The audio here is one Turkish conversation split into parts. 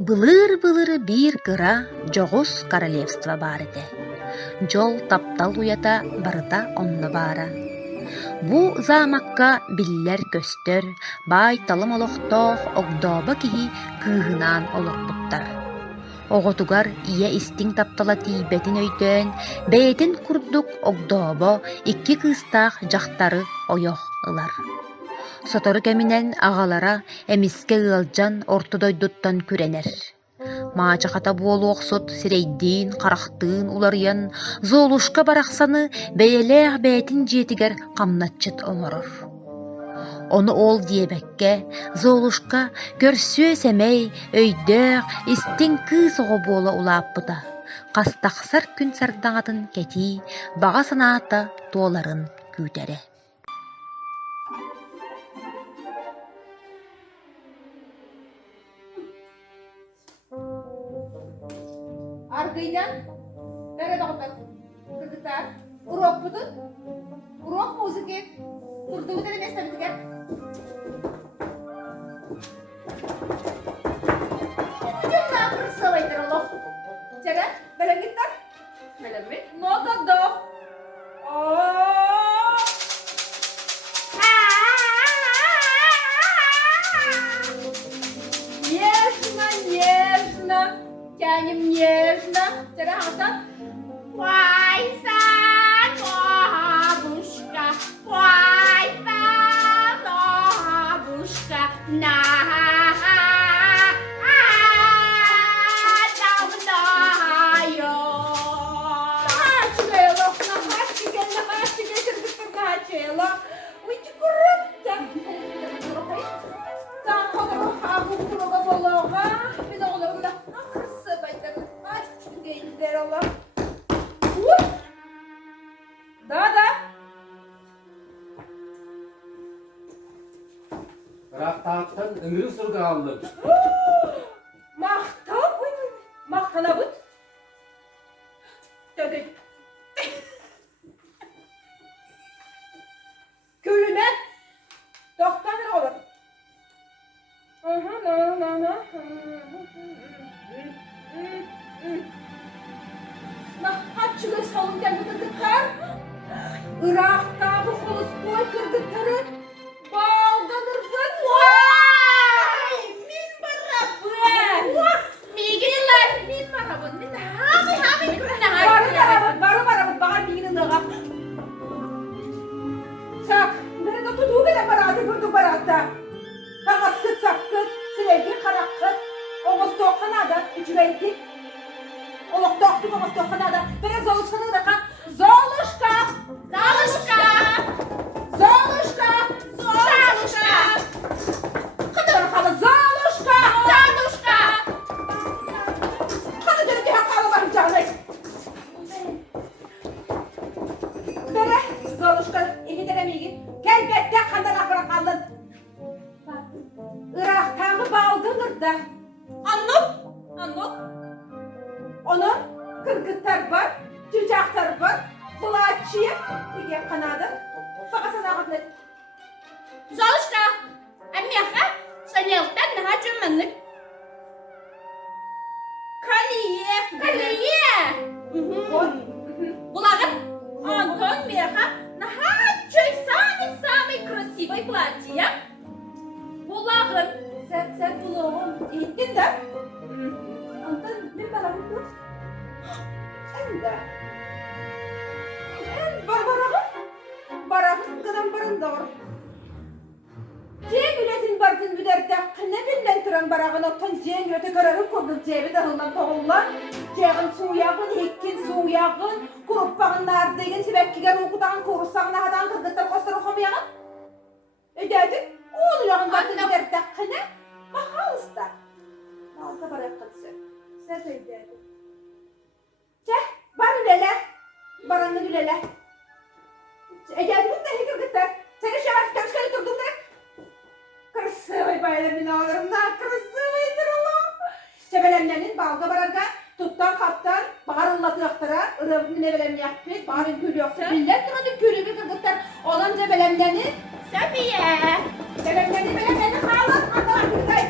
Былыр-былыры бир кыра жоғус королевство бар эте. Жол таптал уята барыта онно бара. Бу замакка биллер көстөр, бай талым олохтоох огдооба киһи кыыһынаан олорбуттар. Оҕотугар ия истиң таптала тиибэтин өйдөөн, бэйэтин курдук огдообо икки кыыстаах дьахтары ойох ылар. Сотору кэминэн аҕалара эмиске ыалдьан ортодойдуттан күрэнэр. Маачахата буолуох сут сирэйдиин, харахтыын уларыйан, зоолушка барахсаны бэйэлээх бээтин дьиэтигэр хамначчыт оҥорор. Ону ол диэбэкке, зоолушка көрсүө сэмэй, өйдөөх, истиң кыыс оҕо буола улааппыта. Хастахсар күн сардаҥатын кэтии, баҕа санаата туоларын күүтэрэ. Argıydan, nerede otur? Kırgıtar, urok budur. Urok müzik, kurduğu da ne sabit gel. Bugün ne yapırsa baydır Allah. Çare, belem gitler. Belem mi? No da. Нежно. Тянем нежно. Терахата. Ой, бабушка. Ой, бабушка. На. Raktaattan ömrü sırgı aldım. Mahtana bud. Dödük. Gülüme. Doktan ne olur? Nahatçılı salınca kırdıklar. Irak'ta bu kolus boy kırdıkları. Baldan ırgın. Vay! Min barabın. Migiller. Min barabın. Min hami kırına. Barı barabın. Bağır miginin dağa. Sak. Nerede tutuğu bile baradı kırdık baratta. Hağaskıt sakkıt. Silegi karakkıt. Oğuz toğkanada. Üçüveydik. Олох тоқтук оңос тоққанада. Бере Золушканы да қа. Золушка! Золушка! Золушка! Золушка! Қаны бара қалы Золушка! Золушка! Қаны дөрөке хақалы барым жағдай. Бере Золушка емедеремейгін. Кәлбетте қандан ақыра қалын. Ирақтағы балдың ұрда. Аннук! Аннук! Onun kırgıtlar var, cücaklar var, kulaççıyım, diye kanadı. Fakat sana akıllı. Zalışka, emmiyaka, saniyaktan daha cümmenlik. Kaliye. Булаган, Антон меха, нахачой самый красивый платье. Булаган, sen buлаган, ettin de. Антон, ne barabın bu? Sen de. En barabın. Barabın kadın barın da var. Cebületin bardın büderde, ne bilden turan barabın otan cebülete kararı kurduk cebi dağından toğullar. Cebin suğuyağın, hekkin suğuyağın, kuruppağın nardayın, sebekkiger okudan korusağın, ahadan kırgıtlar kostar okumayağın. Ödedik, oğlu yağın bardın büderde, ne? Bakalıstar. Alta barab kıtsın. Sen ödedik. Barın lele, baranlı lele. Ecadımın da kırgıtlar. Seni şevak karşıları durdum da. Kırısıvay baylarımın ağlarımda, kırısıvaydır Allah. Sebelemlerin balga baraga, tuttan kaptan, bağırınlatı aktıra, ırıvını nevelem yapı, bağırın gül yoksa. Millet duradı gülü bir kırgıtlar. Olan sebelemlerin, Safiye. Sebelemlerin belemlerin ağlar, andalar kırgıtlar.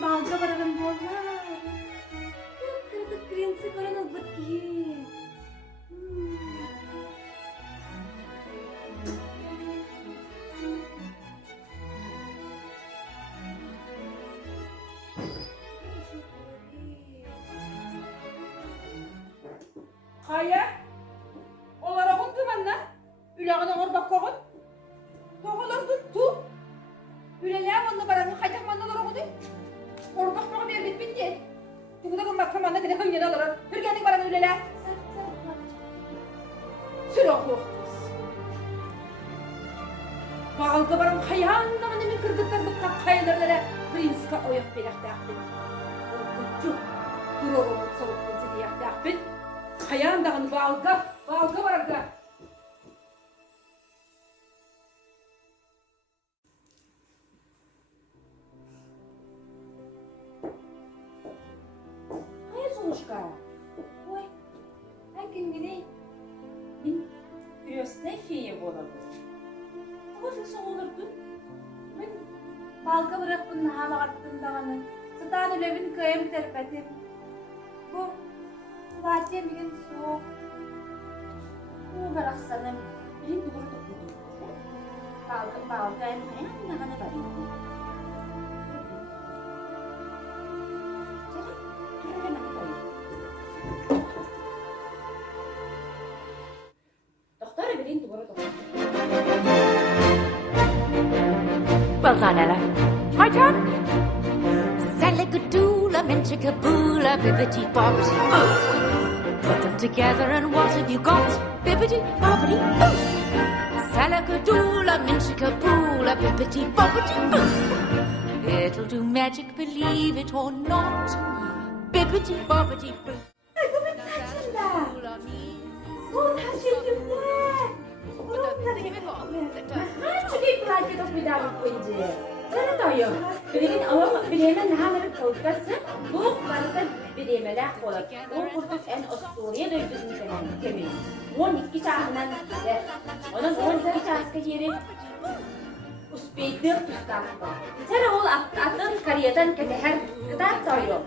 men balga bararım bollar. Kırdık prensi karanıl bitki. Kaya, olara kondu manna. Ülağına orbak koğun. Toğular tuttu. Ülelem onunla baranı kaytak mannalara kondu. Orbak koğun bir bitmedi. Çünkü da kımmak kamanna tine hıngene alarak. Hürgendik baranı ülelem. Süre oku. Bağılga baran kayanla mı nemin kırgıtlar bıkmak kayalarlara prinska oyak belakta akbin. Orkuncu. Durur oluk soğuk bunca diyakta akbin. Kayan dağını bağılga bararga. Kaya sonuçka. Oy, hangi gidey? Min üyesine fiye boladı. Ama nasıl olurdu? Min balga bırakın hala attım dağını. Sıdan ölevin kayam terpetim. Bu Latya bilin soğuk. Bu bıraksanım. Bilin doğru dokudu. Balga en nahane bari. Doktor bilin doğru dokudu. Well done, Ella. My turn. Salagadoola, menchikaboola, bibbity bobbity boo. Put them together and what have you got? Bibbity bobbity boo. Salagadoola, menchikaboola, bibbity bobbity boo. It'll do magic, believe it or not. Bibbity bobbity boo. Kızımın saçında. Son taşıyımda. Çünkü bırakıp bir daha koyunca. Sana dayım. Bilin ama bilemen nahaları kalkası. Bu barıda bilemeler olur. O kurtuk en Astoria dövdüğünü kemin. 12 çağından gider. Onun 12 çağıska yeri uspeydir tustandı. Sana ol attın kariyetten keteher kadar dayım.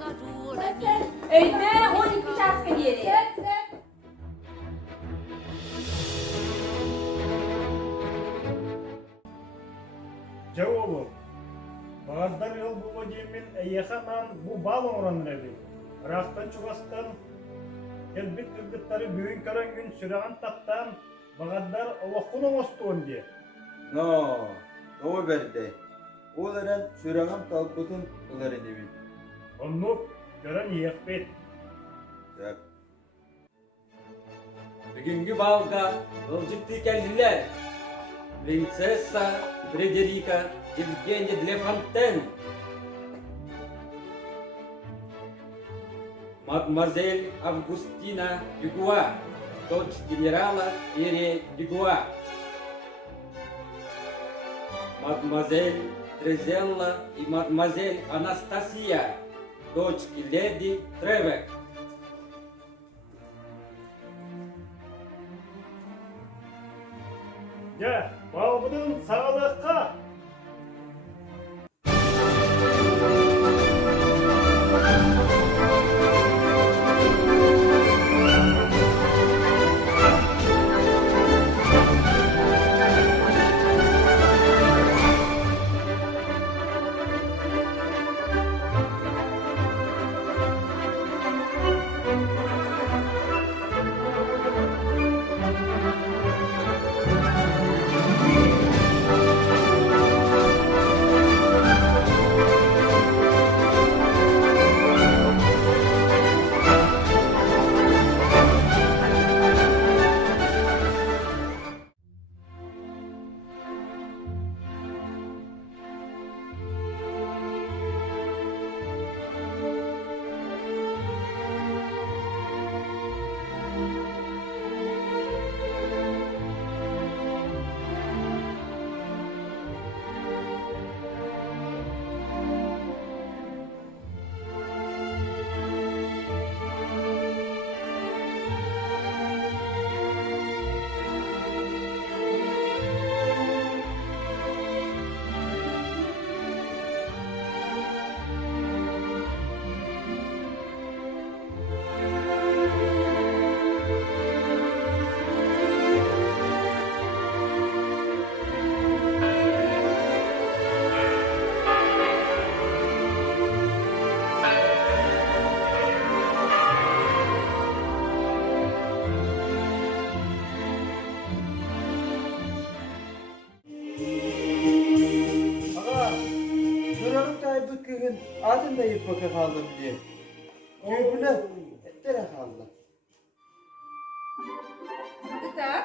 Öyle 12 çağıska yeri. Cevabı. Bağızlar yol bu diyemin eyyakanan bu bal oranın evi. Irak'tan çugastan elbet kırgıtları büyün karan gün sürağın taptan bağızlar Allah'ın omostuğun diye. No, o berde. Olaran sürağım talputun uların evi. Onu gören yiyekbet. Yak. Bugünkü balga yolcuktu kendiler. Prinsessa Frederica Evgenia de Fontaine. Mademoiselle Augustina Dubois, дочь генерала Pierre Dubois. Mademoiselle Trezella и Mademoiselle Anastasia, дочки леди Тревек. Ya, bağımının sağlıkka. baka kaldım diye. Tüyübüne ettere kaldı. Kıtar.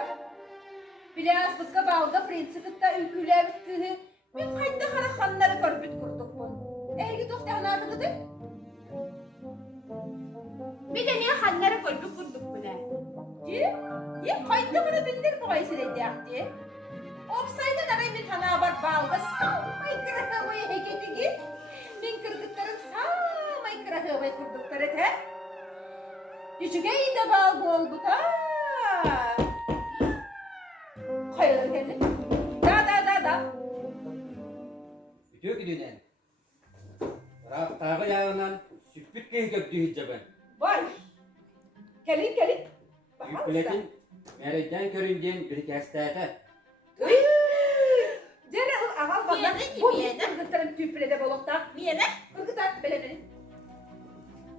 Bilyaslıkka balga prinsipta ülküler bittiği. Bir kayda karakanları görüp kurduk bunu. Ehli doktor anardı kıdı. Bir de niye hanları görüp kurduk bunu? Ye kayda kara bindir bu ayısını ediyakti. Opsayda da ben bir tane bak balga sağmay kırahı heketi git. Min kırgıtların sağmay kırahı kurdukları te. Yüçüge iyi de balga oldu da. Hayır geldi. Da. Bütün güdünen. Tağı yağından süpüt keyif göktü hicabın. Vay. Gelin. Bakar mısın? Yükletin meriden köründen bir kestete. Jere agal bakar. Bu kırgıtların tüpüne bolokta. Niye ne? Kırgıtar beleni.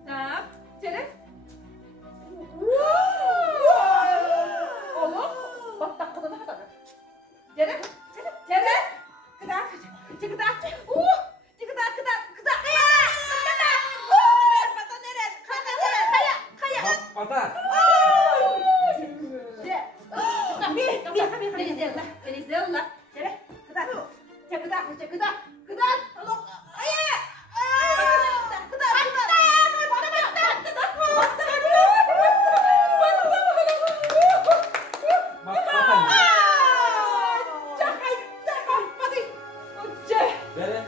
Tamam. Jere. Oğlum. Bak dakikada ne kadar. Jere. Kıdak. Kıdak. Pata. Venezuela. Jere. Kıdak. Tolong. Pata. Bere.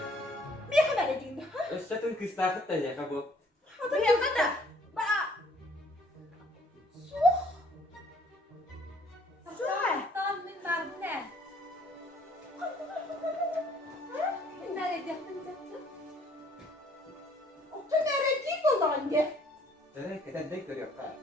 Össetun kıstakıt da ya kabuk. Bere keden de görüyor ka.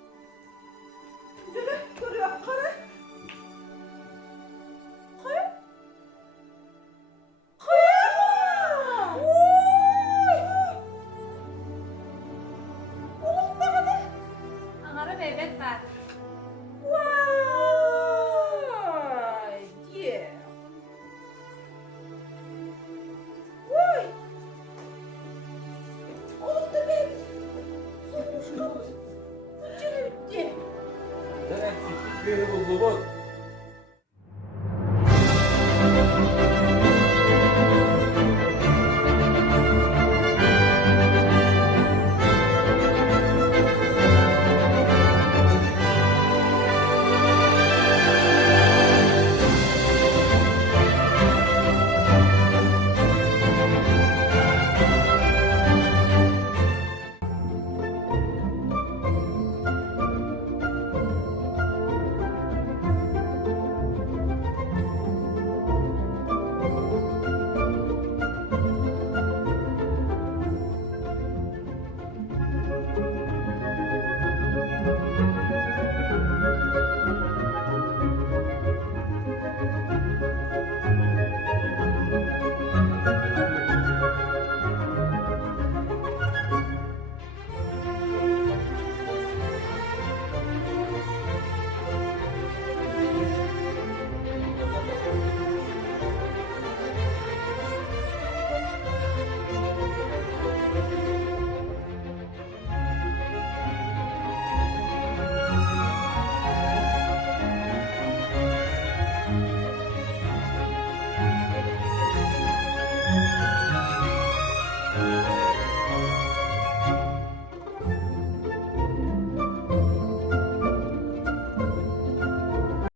Ağara bebek var. Bere süpüt köyü buldu bu.